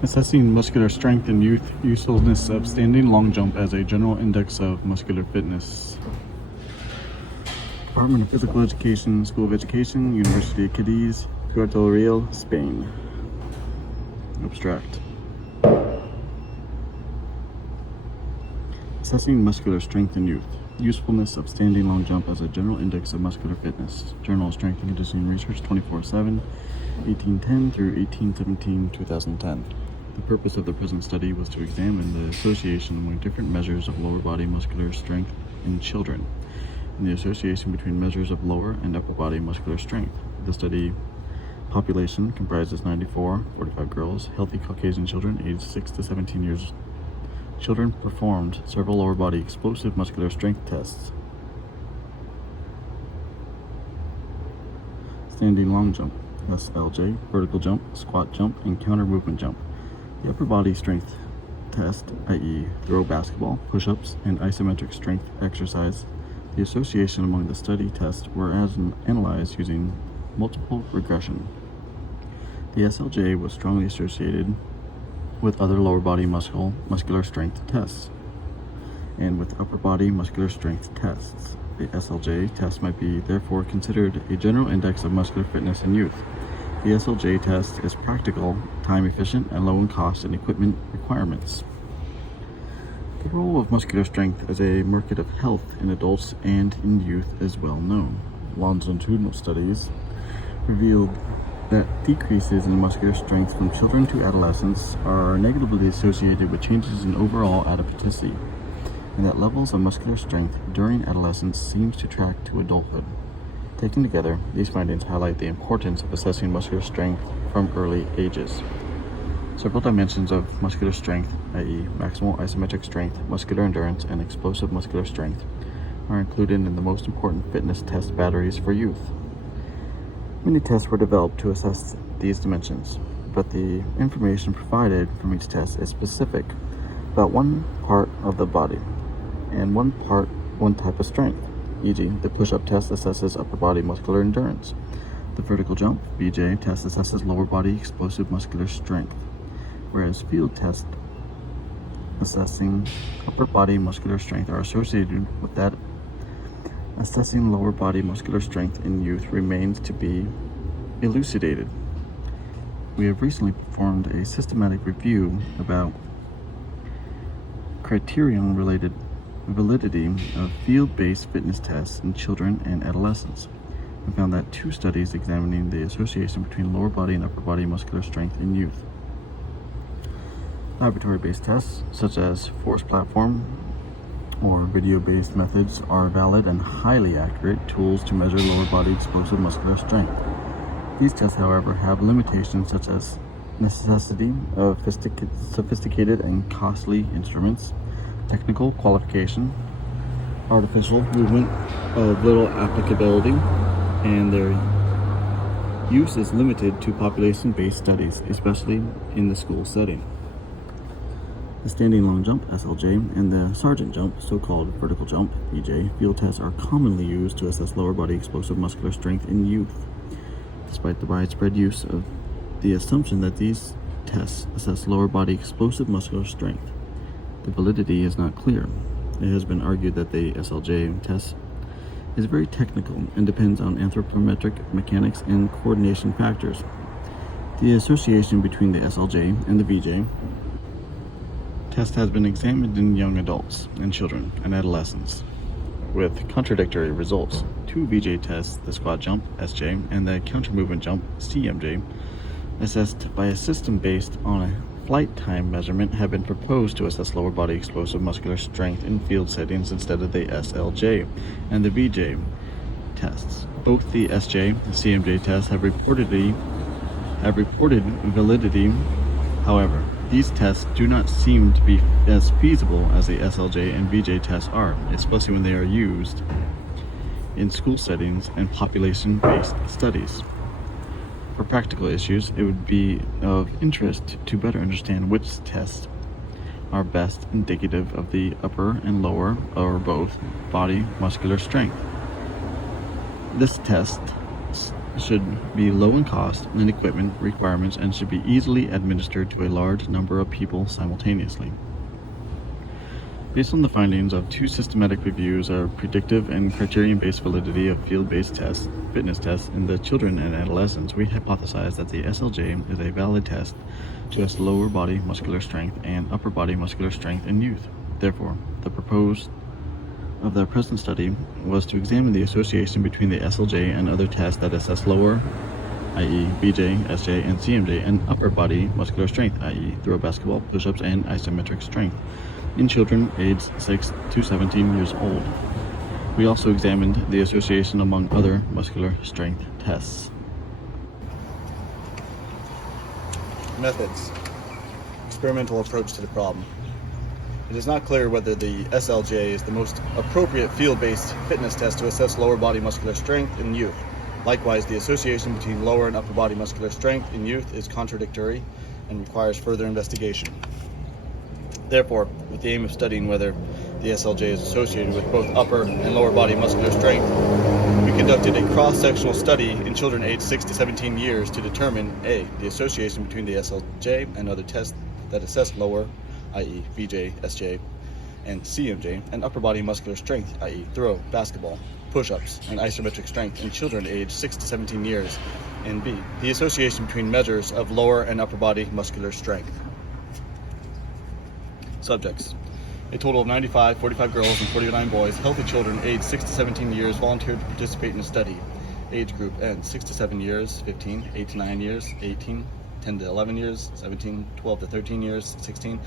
Assessing muscular strength in youth, usefulness of standing long jump as a general index of muscular fitness. Department of Physical Education, School of Education, University of Cadiz, Ciudad del Real, Spain. Abstract. Assessing muscular strength in youth, usefulness of standing long jump as a general index of muscular fitness. Journal of Strength and Conditioning Research 24/7, 1810 through 1817, 2010. The purpose of the present study was to examine the association among different measures of lower body muscular strength in children, and the association between measures of lower and upper body muscular strength. The study population comprises 45 girls, healthy Caucasian children aged 6 to 17 years. Children performed several lower body explosive muscular strength tests. Standing long jump, SLJ, vertical jump, squat jump, and counter movement jump. The upper body strength test, i.e. throw basketball, push-ups, and isometric strength exercise. The association among the study tests were analyzed using multiple regression. The SLJ was strongly associated with other lower body muscular strength tests and with upper body muscular strength tests. The SLJ test might be therefore considered a general index of muscular fitness in youth. The SLJ test is practical, time efficient, and low in cost and equipment requirements. The role of muscular strength as a marker of health in adults and in youth is well known. Longitudinal studies revealed that decreases in muscular strength from children to adolescents are negatively associated with changes in overall adipocity, and that levels of muscular strength during adolescence seems to track to adulthood. Taken together, these findings highlight the importance of assessing muscular strength from early ages. Several dimensions of muscular strength, i.e. maximal isometric strength, muscular endurance, and explosive muscular strength, are included in the most important fitness test batteries for youth. Many tests were developed to assess these dimensions, but the information provided from each test is specific about one part of the body and one type of strength. E.g., the push-up test assesses upper body muscular endurance. The vertical jump, VJ, test assesses lower body explosive muscular strength, whereas field tests assessing upper body muscular strength are associated with that. Assessing lower body muscular strength in youth remains to be elucidated. We have recently performed a systematic review about criterion-related validity of field-based fitness tests in children and adolescents, and found that 2 studies examining the association between lower body and upper body muscular strength in youth. Laboratory-based tests, such as force platform or video-based methods, are valid and highly accurate tools to measure lower body explosive muscular strength. These tests, however, have limitations such as necessity of sophisticated and costly instruments, technical qualification, artificial movement of little applicability, and their use is limited to population-based studies, especially in the school setting. The standing long jump, SLJ, and the sergeant jump, so-called vertical jump, VJ, field tests are commonly used to assess lower body explosive muscular strength in youth. Despite the widespread use of the assumption that these tests assess lower body explosive muscular strength, the validity is not clear. It has been argued that the SLJ test is very technical and depends on anthropometric mechanics and coordination factors. The association between the SLJ and the VJ test has been examined in young adults and children and adolescents with contradictory results. 2 VJ tests, the squat jump, SJ, and the counter movement jump, CMJ, assessed by a system based on a flight time measurement, have been proposed to assess lower body explosive muscular strength in field settings instead of the SLJ and the VJ tests. Both the SJ and CMJ tests have reported validity. However, these tests do not seem to be as feasible as the SLJ and VJ tests are, especially when they are used in school settings and population-based studies. For practical issues, it would be of interest to better understand which tests are best indicative of the upper and lower, or both, body muscular strength. This test should be low in cost and equipment requirements and should be easily administered to a large number of people simultaneously. Based on the findings of 2 systematic reviews of predictive and criterion-based validity of field-based tests, fitness tests in the children and adolescents, we hypothesize that the SLJ is a valid test to assess lower body muscular strength and upper body muscular strength in youth. Therefore, the purpose of the present study was to examine the association between the SLJ and other tests that assess lower, i.e. BJ, SJ, and CMJ, and upper body muscular strength, i.e. throw basketball, push-ups, and isometric strength, in children aged 6 to 17 years old. We also examined the association among other muscular strength tests. Methods. Experimental approach to the problem. It is not clear whether the SLJ is the most appropriate field-based fitness test to assess lower body muscular strength in youth. Likewise, the association between lower and upper body muscular strength in youth is contradictory and requires further investigation. Therefore, with the aim of studying whether the SLJ is associated with both upper and lower body muscular strength, we conducted a cross-sectional study in children aged 6 to 17 years to determine A, the association between the SLJ and other tests that assess lower, i.e. BJ, SJ, and CMJ, and upper body muscular strength, i.e. throw, basketball, push-ups, and isometric strength in children aged 6 to 17 years, and B, the association between measures of lower and upper body muscular strength. Subjects. A total of 45 girls and 49 boys, healthy children aged 6 to 17 years volunteered to participate in the study. Age group N, 6 to 7 years, 15, 8 to 9 years, 18, 10 to 11 years, 17, 12 to 13 years, 16,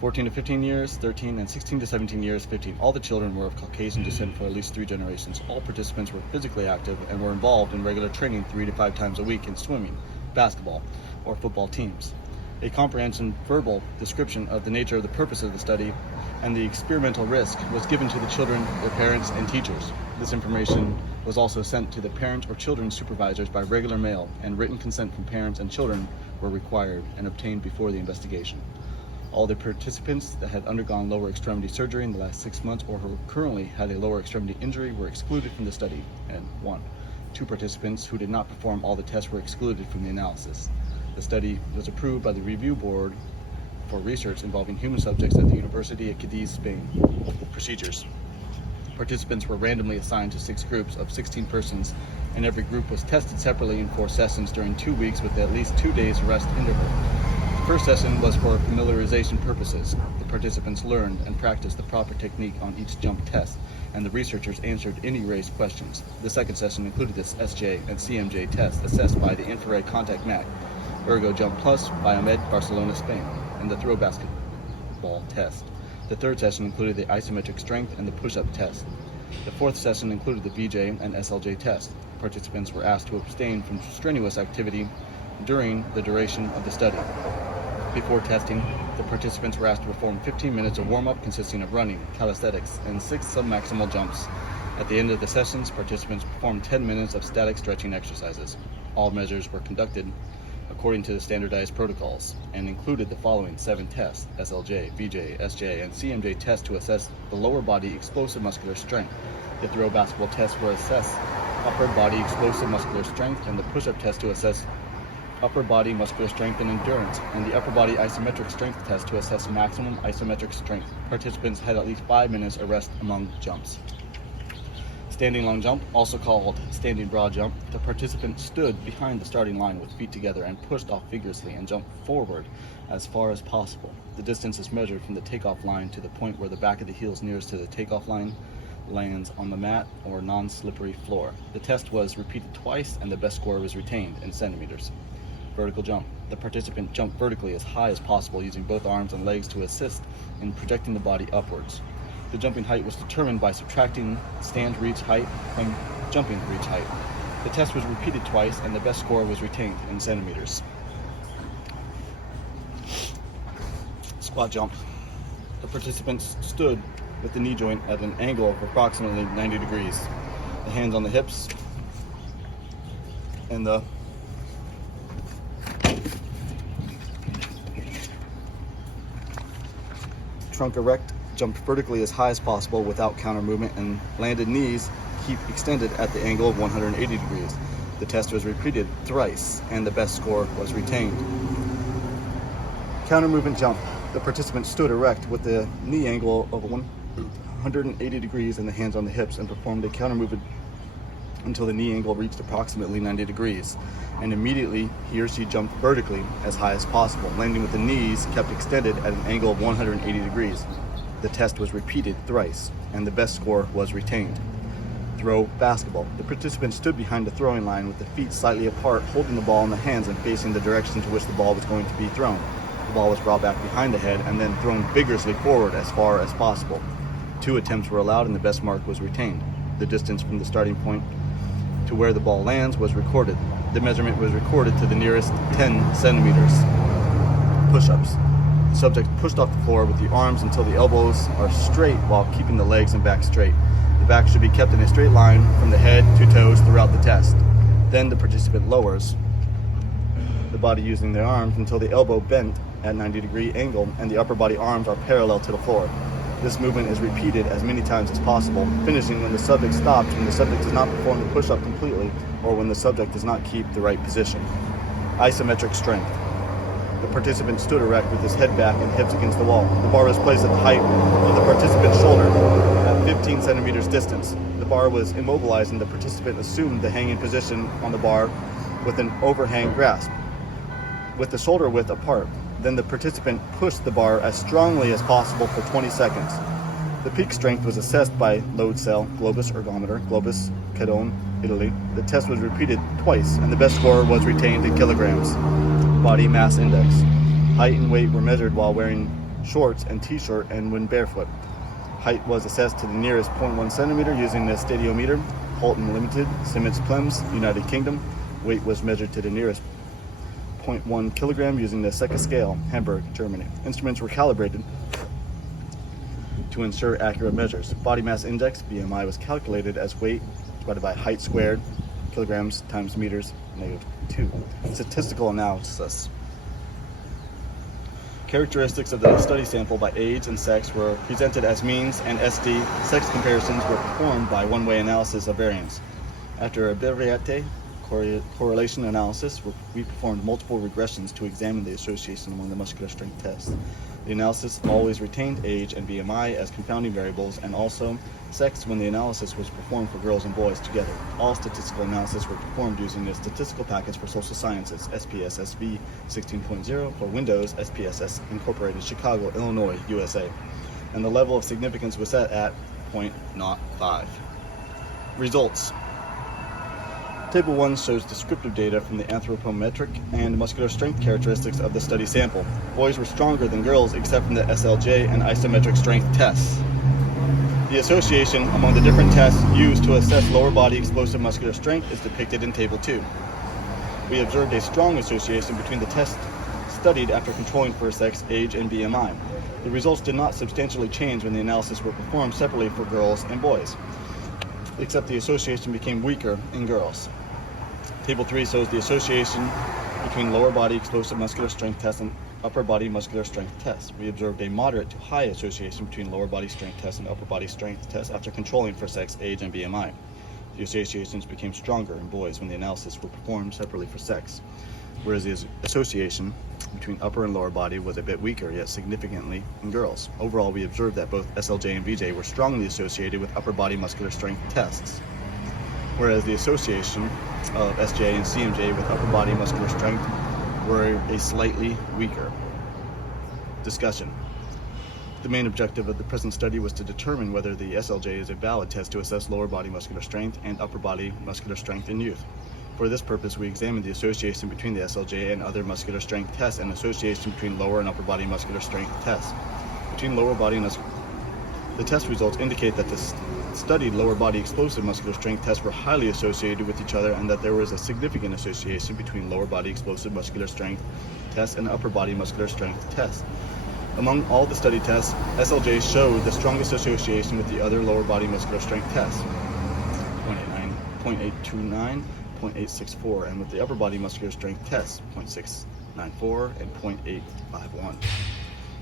14 to 15 years, 13, and 16 to 17 years, 15. All the children were of Caucasian descent for at least 3 generations. All participants were physically active and were involved in regular training 3 to 5 times a week in swimming, basketball, or football teams. A comprehensive verbal description of the nature of the purpose of the study and the experimental risk was given to the children, their parents, and teachers. This information was also sent to the parent or children's supervisors by regular mail, and written consent from parents and children were required and obtained before the investigation. All the participants that had undergone lower extremity surgery in the last 6 months or who currently had a lower extremity injury were excluded from the study, and 2 participants who did not perform all the tests were excluded from the analysis. The study was approved by the Review Board for research involving human subjects at the University of Cadiz, Spain. Procedures. Participants were randomly assigned to 6 groups of 16 persons, and every group was tested separately in 4 sessions during 2 weeks with at least 2 days rest interval. The first session was for familiarization purposes. The participants learned and practiced the proper technique on each jump test, and the researchers answered any raised questions. The second session included this SJ and CMJ test assessed by the infrared contact mat, Ergo Jump Plus, Biomed, Barcelona, Spain, and the throw basketball test. The third session included the isometric strength and the push-up test. The fourth session included the BJ and SLJ test. Participants were asked to abstain from strenuous activity during the duration of the study. Before testing, the participants were asked to perform 15 minutes of warm-up consisting of running, calisthenics, and 6 submaximal jumps. At the end of the sessions, participants performed 10 minutes of static stretching exercises. All measures were conducted according to the standardized protocols and included the following 7 tests: SLJ, BJ, SJ, and CMJ tests to assess the lower body explosive muscular strength. The throw basketball test will assess upper body explosive muscular strength, and the push-up test to assess upper body muscular strength and endurance, and the upper body isometric strength test to assess maximum isometric strength. Participants had at least 5 minutes of rest among jumps. Standing long jump, also called standing broad jump, the participant stood behind the starting line with feet together and pushed off vigorously and jumped forward as far as possible. The distance is measured from the takeoff line to the point where the back of the heels nearest to the takeoff line lands on the mat or non-slippery floor. The test was repeated twice and the best score was retained in centimeters. Vertical jump. The participant jumped vertically as high as possible using both arms and legs to assist in projecting the body upwards. The jumping height was determined by subtracting stand reach height from jumping reach height. The test was repeated twice and the best score was retained in centimeters. Squat jump. The participants stood with the knee joint at an angle of approximately 90 degrees. The hands on the hips and the trunk erect, jumped vertically as high as possible without counter movement, and landed knees keep extended at the angle of 180 degrees. The test was repeated thrice, and the best score was retained. Counter movement jump. The participant stood erect with the knee angle of 180 degrees and the hands on the hips and performed a counter movement until the knee angle reached approximately 90 degrees. And immediately he or she jumped vertically as high as possible, landing with the knees kept extended at an angle of 180 degrees. The test was repeated thrice, and the best score was retained. Throw basketball. The participant stood behind the throwing line with the feet slightly apart, holding the ball in the hands and facing the direction to which the ball was going to be thrown. The ball was brought back behind the head and then thrown vigorously forward as far as possible. 2 attempts were allowed and the best mark was retained. The distance from the starting point to where the ball lands was recorded. The measurement was recorded to the nearest 10 centimeters. Push-ups. The subject pushed off the floor with the arms until the elbows are straight while keeping the legs and back straight. The back should be kept in a straight line from the head to toes throughout the test. Then the participant lowers the body using their arms until the elbow bent at 90-degree angle and the upper body arms are parallel to the floor. This movement is repeated as many times as possible, finishing when the subject stops, when the subject does not perform the push-up completely, or when the subject does not keep the right position. Isometric strength. The participant stood erect with his head back and hips against the wall. The bar was placed at the height of the participant's shoulder at 15 centimeters distance. The bar was immobilized and the participant assumed the hanging position on the bar with an overhand grasp, with the shoulder width apart. Then the participant pushed the bar as strongly as possible for 20 seconds. The peak strength was assessed by load cell, globus ergometer, globus Cadone, Italy. The test was repeated twice, and the best score was retained in kilograms. Body mass index. Height and weight were measured while wearing shorts and t-shirt and when barefoot. Height was assessed to the nearest 0.1 centimeter using the stadiometer, Halton Limited, Siemens Plems, United Kingdom. Weight was measured to the nearest 0.1 kilogram using the Secca scale, Hamburg, Germany. Instruments were calibrated to ensure accurate measures. Body mass index, BMI, was calculated as weight divided by height squared, kilograms times meters, -2. Statistical analysis. Characteristics of the study sample by age and sex were presented as means, and SD sex comparisons were performed by one-way analysis of variance. After a bivariate correlation analysis, we performed multiple regressions to examine the association among the muscular strength tests. The analysis always retained age and BMI as confounding variables, and also sex when the analysis was performed for girls and boys together. All statistical analysis were performed using the statistical package for social sciences, SPSS-V 16.0, for Windows, SPSS Incorporated, Chicago, Illinois, USA. And the level of significance was set at 0.05. Results. Table 1 shows descriptive data from the anthropometric and muscular strength characteristics of the study sample. Boys were stronger than girls except from the SLJ and isometric strength tests. The association among the different tests used to assess lower body explosive muscular strength is depicted in Table 2. We observed a strong association between the tests studied after controlling for sex, age, and BMI. The results did not substantially change when the analysis were performed separately for girls and boys, except the association became weaker in girls. Table 3 shows the association between lower body explosive muscular strength tests and upper body muscular strength tests. We observed a moderate to high association between lower body strength tests and upper body strength tests after controlling for sex, age, and BMI. The associations became stronger in boys when the analysis were performed separately for sex, whereas the association between upper and lower body was a bit weaker, yet significantly in girls. Overall, we observed that both SLJ and VJ were strongly associated with upper body muscular strength tests, whereas the association of SJ and CMJ with upper body muscular strength were a slightly weaker. Discussion. The main objective of the present study was to determine whether the SLJ is a valid test to assess lower body muscular strength and upper body muscular strength in youth. For this purpose, we examined the association between the SLJ and other muscular strength tests and association between lower and upper body muscular strength tests. The test results indicate that the studied lower body explosive muscular strength tests were highly associated with each other and that there was a significant association between lower body explosive muscular strength tests and upper body muscular strength tests. Among all the study tests, SLJ showed the strongest association with the other lower body muscular strength tests, 0.829, 0.864, and with the upper body muscular strength tests, 0.694 and 0.851.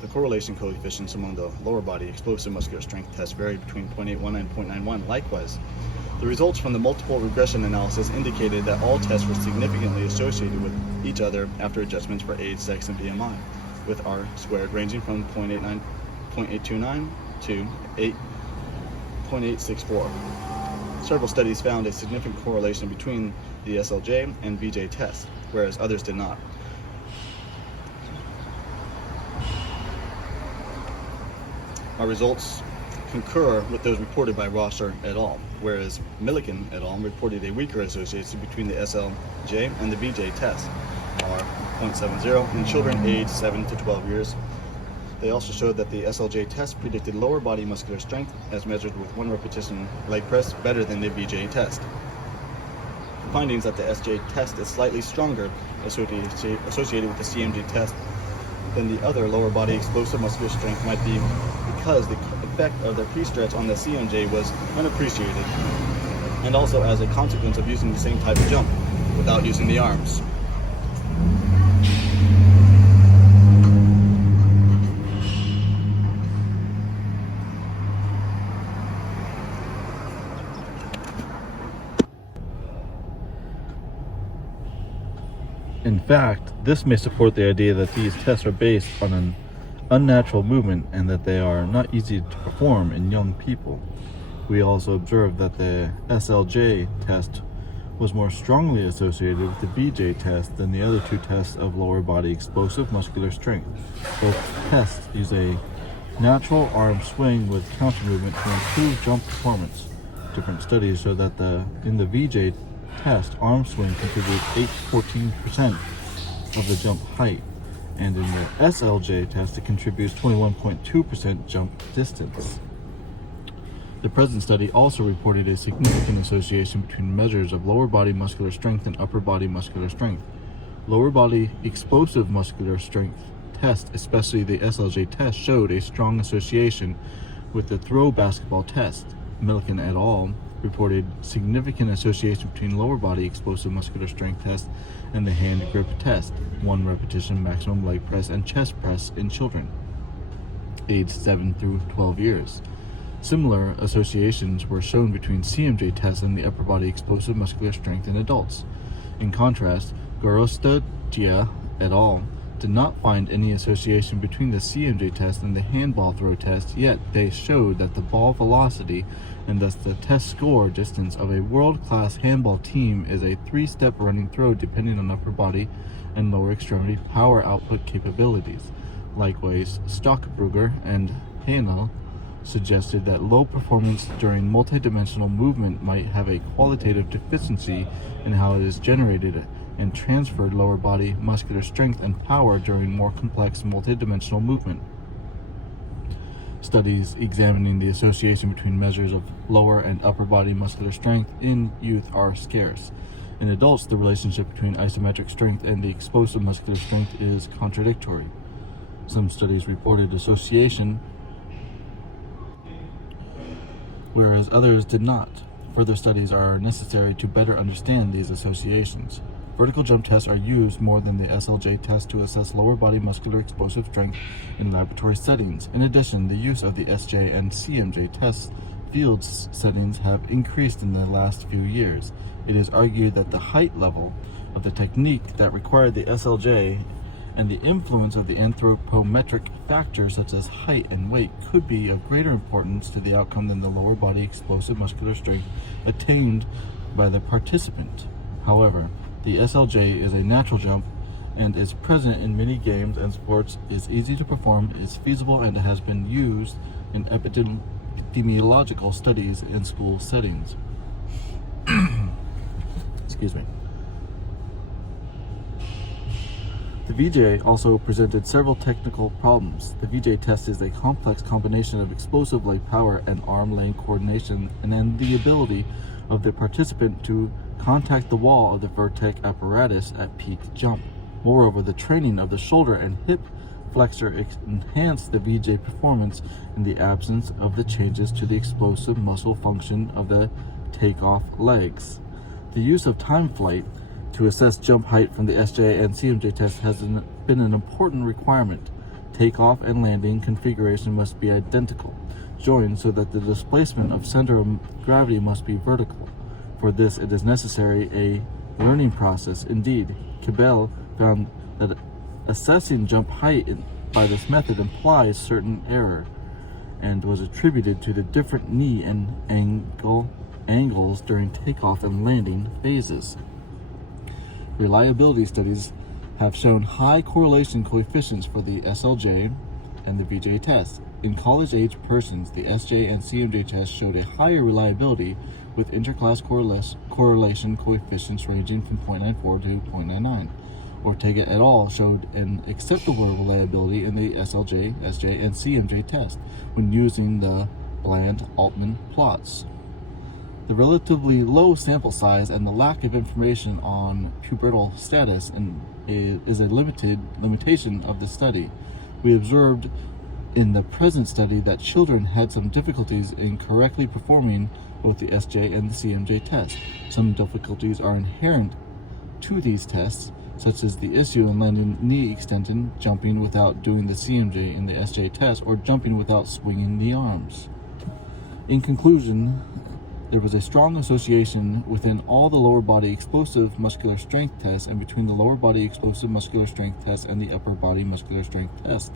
The correlation coefficients among the lower body explosive muscular strength tests varied between 0.81 and 0.91. Likewise, The results from the multiple regression analysis indicated that all tests were significantly associated with each other after adjustments for age, sex, and BMI, with R squared ranging from 0.829 to 8.864. Several studies found a significant correlation between the SLJ and VJ test, whereas others did not. Our results concur with those reported by Rosser et al., whereas Millikan et al. Reported a weaker association between the SLJ and the VJ test, R 0.70, in children aged 7 to 12 years. They also showed that the SLJ test predicted lower body muscular strength as measured with 1 repetition leg press better than the VJ test. Findings that the SJ test is slightly stronger associated with the CMJ test than the other lower body explosive muscular strength might be because the effect of the pre-stretch on the CMJ was unappreciated, and also as a consequence of using the same type of jump without using the arms. In fact, this may support the idea that these tests are based on an unnatural movement and that they are not easy to perform in young people. We also observed that the SLJ test was more strongly associated with the VJ test than the other two tests of lower body explosive muscular strength. Both tests use a natural arm swing with counter movement to improve jump performance. Different studies show that in the VJ test, arm swing contributes 8 to 14% of the jump height, and in the SLJ test it contributes 21.2% jump distance. The present study also reported a significant association between measures of lower body muscular strength and upper body muscular strength. Lower body explosive muscular strength test, especially the SLJ test, showed a strong association with the throw basketball test. Millikan et al. Reported significant association between lower body explosive muscular strength test and the hand grip test, 1 repetition maximum leg press and chest press in children aged 7 through 12 years. Similar associations were shown between CMJ tests and the upper body explosive muscular strength in adults. In contrast, Gorostagia et al. Did not find any association between the CMJ test and the handball throw test, yet they showed that the ball velocity and thus the test score distance of a world-class handball team is a 3-step running throw depending on upper body and lower extremity power output capabilities. Likewise, Stockbrugger and Hanel suggested that low performance during multidimensional movement might have a qualitative deficiency in how it is generated and transferred lower body muscular strength and power during more complex multidimensional movement. Studies examining the association between measures of lower and upper body muscular strength in youth are scarce. In adults, the relationship between isometric strength and the explosive muscular strength is contradictory. Some studies reported association, whereas others did not. Further studies are necessary to better understand these associations. Vertical jump tests are used more than the SLJ test to assess lower body muscular explosive strength in laboratory settings. In addition, the use of the SJ and CMJ test field settings have increased in the last few years. It is argued that the height level of the technique that required the SLJ and the influence of the anthropometric factors such as height and weight could be of greater importance to the outcome than the lower body explosive muscular strength attained by the participant. However, the SLJ is a natural jump and is present in many games and sports, is easy to perform, is feasible, and has been used in epidemiological studies in school settings. Excuse me. The VJ also presented several technical problems. The VJ test is a complex combination of explosive leg power and arm lane coordination, and then the ability of the participant to contact the wall of the vertec apparatus at peak jump. Moreover, the training of the shoulder and hip flexor enhanced the VJ performance in the absence of the changes to the explosive muscle function of the takeoff legs. The use of time flight to assess jump height from the SJ and CMJ tests has been an important requirement. takeoff and landing configuration must be identical, joined so that the displacement of center of gravity must be vertical. For this, it is necessary a learning process. Indeed, Cabell found that assessing jump height by this method implies certain error, and was attributed to the different knee and angles during takeoff and landing phases. Reliability studies have shown high correlation coefficients for the SLJ and the VJ test. In college-age persons, the SJ and CMJ tests showed a higher reliability with interclass correlation coefficients ranging from 0.94 to 0.99. Ortega et al. Showed an acceptable reliability in the SLJ, SJ, and CMJ test when using the Bland-Altman plots. The relatively low sample size and the lack of information on pubertal status is a limitation of the study. We observed in the present study that children had some difficulties in correctly performing both the SJ and the CMJ test. Some difficulties are inherent to these tests, such as the issue in landing knee extension, jumping without doing the CMJ in the SJ test, or jumping without swinging the arms. In conclusion, there was a strong association within all the lower body explosive muscular strength tests and between the lower body explosive muscular strength test and the upper body muscular strength test.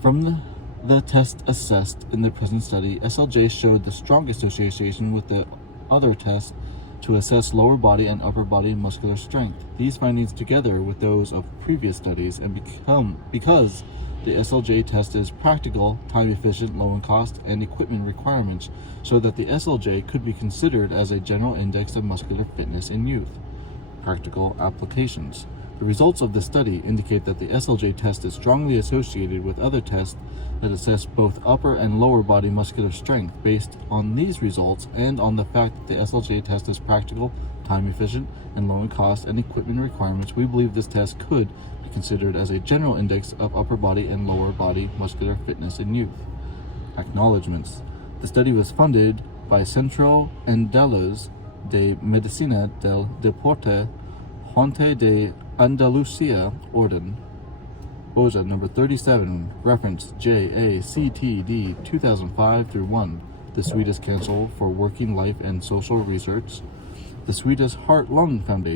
From the test assessed in the present study, SLJ showed the strongest association with the other tests to assess lower body and upper body muscular strength. These findings, together with those of previous studies, and because the SLJ test is practical, time efficient, low in cost, and equipment requirements, show that the SLJ could be considered as a general index of muscular fitness in youth. Practical applications. The results of the study indicate that the SLJ test is strongly associated with other tests that assess both upper and lower body muscular strength. Based on these results and on the fact that the SLJ test is practical, time efficient, and low in cost and equipment requirements, we believe this test could be considered as a general index of upper body and lower body muscular fitness in youth. Acknowledgements. The study was funded by Centro Andaluz de Medicina del Deporte, Junta de Andalucía, Orden, Boja number 37, reference JACTD 2005-1, the Swedish Council for Working Life and Social Research, the Swedish Heart-Lung Foundation.